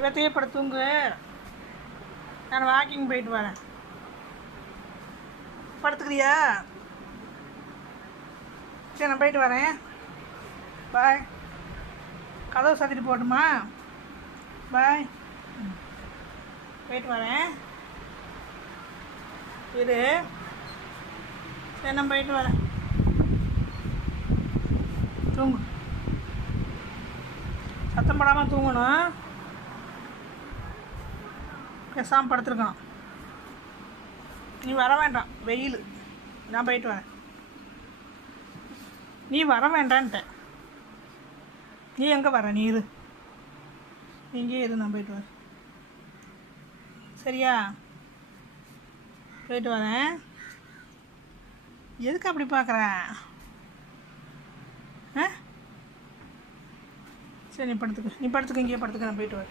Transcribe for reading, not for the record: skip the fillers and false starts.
இவத்தையே படுத்து தூங்கு. நான் வாக்கிங் போயிட்டு வரேன். படுத்துக்கிறியா? சரி, நான் போயிட்டு வரேன். பாய். கதவு சாத்திட்டு போட்டுமா? பாய். போயிட்டு வரேன். இரு. சரி, நான் போயிட்டு வரேன். தூங்கு. சத்தம் போடாமல் தூங்கணும். பேசாமல் படுத்துருக்கணும். நீ வர வேண்டாம், வெயில். நான் போயிட்டு வரேன். நீ வர வேண்டான்ட்ட. நீ எங்கே வர? நீ இரு. இங்கே இரு, நான் போயிட்டு வரேன். சரியா? போயிட்டு வரேன். எதுக்கு அப்படி பார்க்குற? சரி, நீ படுத்துக்க. இங்கேயே படுத்துக்க. நான் போயிட்டு வரேன்.